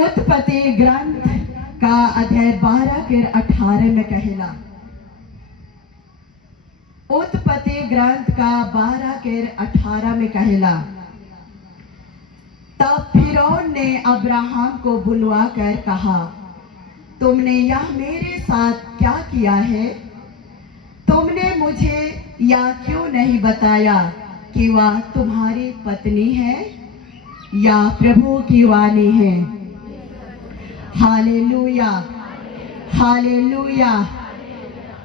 उत्पत्ति ग्रंथ का अध्याय 12 के 18 में कहेला। उत्पत्ति ग्रंथ का 12 के 18 में कहेला, तब फिरौन ने अब्राहम को बुलवा कर कहा, तुमने यह मेरे साथ क्या किया है? तुमने मुझे यह क्यों नहीं बताया कि वह तुम्हारी पत्नी है या प्रभु की वाणी है? Hallelujah, hallelujah.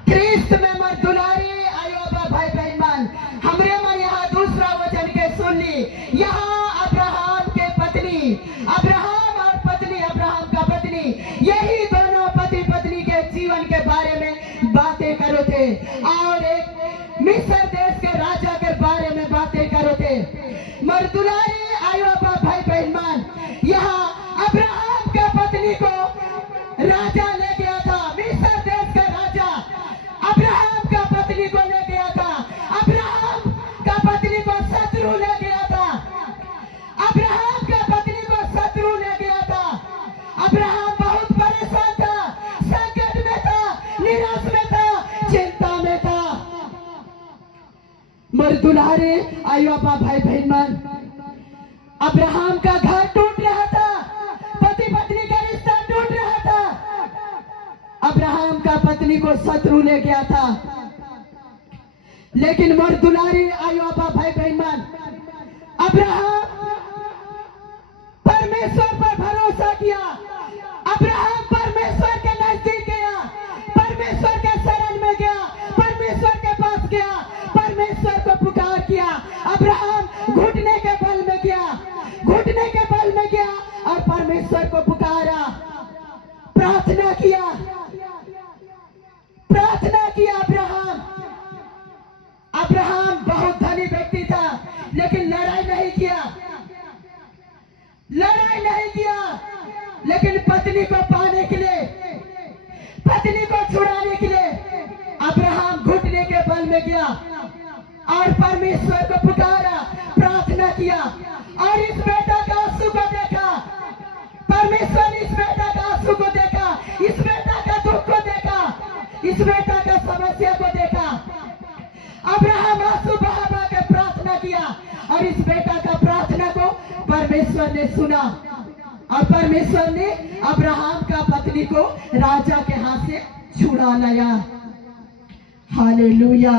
ख्रिस्त में मर दुलारे आयो भाई बहन, हमरे में यहाँ दूसरा वचन के सुन ली। यहाँ अब्राहम के पत्नी, अब्राहम और पत्नी, अब्राहम का पत्नी, यही दोनों पति पत्नी के जीवन के बारे में बातें करो थे और एक मिस्र देश के राजा के बारे में बातें करो थे। मर दुलारे आयो भाई बहन, यहाँ अब्राहम का पत्नी को राजा ले गया था, मिस्र देश का राजा अब्राहम का पत्नी को ले गया था। अब्राहम का पत्नी को शत्रु ले गया था, अब्राहम का पत्नी को शत्रु ले गया था। अब्राहम बहुत परेशान था, संकट में था, निराश में था, चिंता में था। मर दुलारे आयो भाई बहन, अब्राहम का घर टूट रहा था, पति पत्नी का रिश्ता टूट रहा था। अब्राहम का पत्नी को शत्रु ले गया था, लेकिन मर दुलारी आयो भाई बहन, अब्राहम परमेश्वर पर भरोसा किया, अब्राहम परमेश्वर के नजदीक गया, परमेश्वर के शरण में गया, परमेश्वर के पास गया, परमेश्वर को पुकार किया। अब्राहम घुटने के बल में गया, घुटने के बल में गया और परमेश्वर को पुकारा, प्रार्थना किया, प्रार्थना किया। अब्राहम बहुत धनी व्यक्ति था, लेकिन लड़ाई नहीं किया, लड़ाई नहीं किया, लेकिन पत्नी को पाने के लिए, पत्नी को छुड़ाने के लिए अब्राहम घुटने के बल में गया और परमेश्वर को पुकारा, प्रार्थना किया और इस बेटा का आंसू को देखा। परमेश्वर ने इस बेटा का आंसू को देखा, इस बेटा का दुख को देखा, इस बेटा का समस्या को देखा। अब्राहम आंसू बहा बहा के प्रार्थना किया और इस बेटा का प्रार्थना को परमेश्वर ने सुना और परमेश्वर ने अब्राहम का पत्नी को राजा के हाथ से छुड़ा लाया। Hallelujah,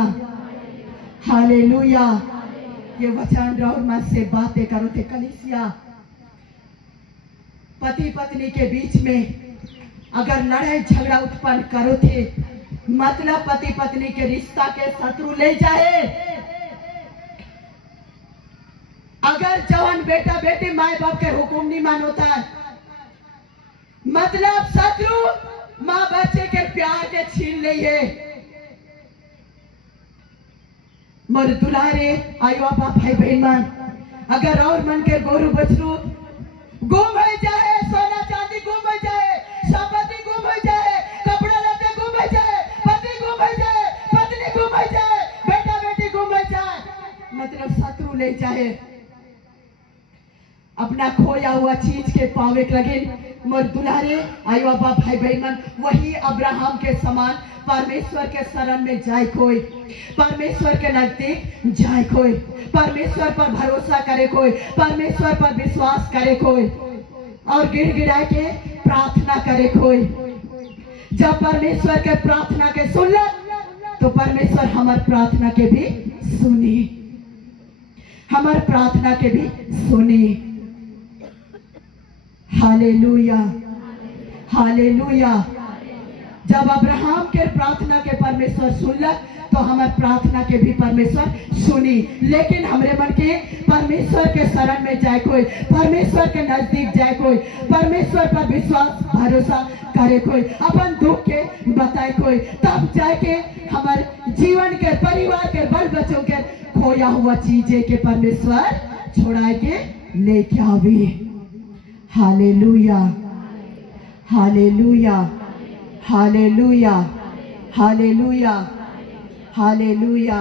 hallelujah. ये वचन और मन से बातें करो थे कलीसिया। पति पत्नी के बीच में अगर लड़ाई झगड़ा उत्पन्न करो थे, मतलब पति पत्नी के रिश्ता के शत्रु ले जाए। अगर जवान बेटा बेटी माए बाप के हुक्म नहीं मानोता है, मतलब शत्रु माँ बच्चे के प्यार के छीन लिए। मर दुलारे आयो भाई बहन, अगर और मन के गोरु बछरू गुम हो जाए, सोना चांदी गुम हो जाए, संपत्ति गुम हो जाए, कपड़ा लत्ते गुम हो जाए, पति गुम हो जाए, पत्नी गुम हो जाए, बेटा बेटी गुम हो जाए, मतलब शत्रु ले जाए, अपना खोया हुआ चीज के पावे लगे। मर दुलारे आयो भाई बहन, वही अब्राहम के समान परमेश्वर के शरण में जाए कोई, परमेश्वर के नजदीक जाए कोई, परमेश्वर पर भरोसा करे कोई, परमेश्वर पर विश्वास करे कोई और गिड़गिड़ा के प्रार्थना करे कोई। जब परमेश्वर के प्रार्थना के सुन ले तो परमेश्वर हमार प्रार्थना के भी सुनी, हमार प्रार्थना के भी सुनी। Hallelujah, hallelujah. जब अब्राहम के प्रार्थना के परमेश्वर सुनला तो हमारे प्रार्थना के भी परमेश्वर सुनी। लेकिन हमरे मन के परमेश्वर के शरण में जाए कोई, परमेश्वर के नजदीक जाए कोई, परमेश्वर पर विश्वास भरोसा करे कोई, अपन दुख के बताए कोई, तब जाके हमारे जीवन के, परिवार के, बाल बच्चों के खोया हुआ चीजें के परमेश्वर छुड़ा के लेके आवे। Hallelujah, hallelujah, hallelujah, hallelujah, hallelujah.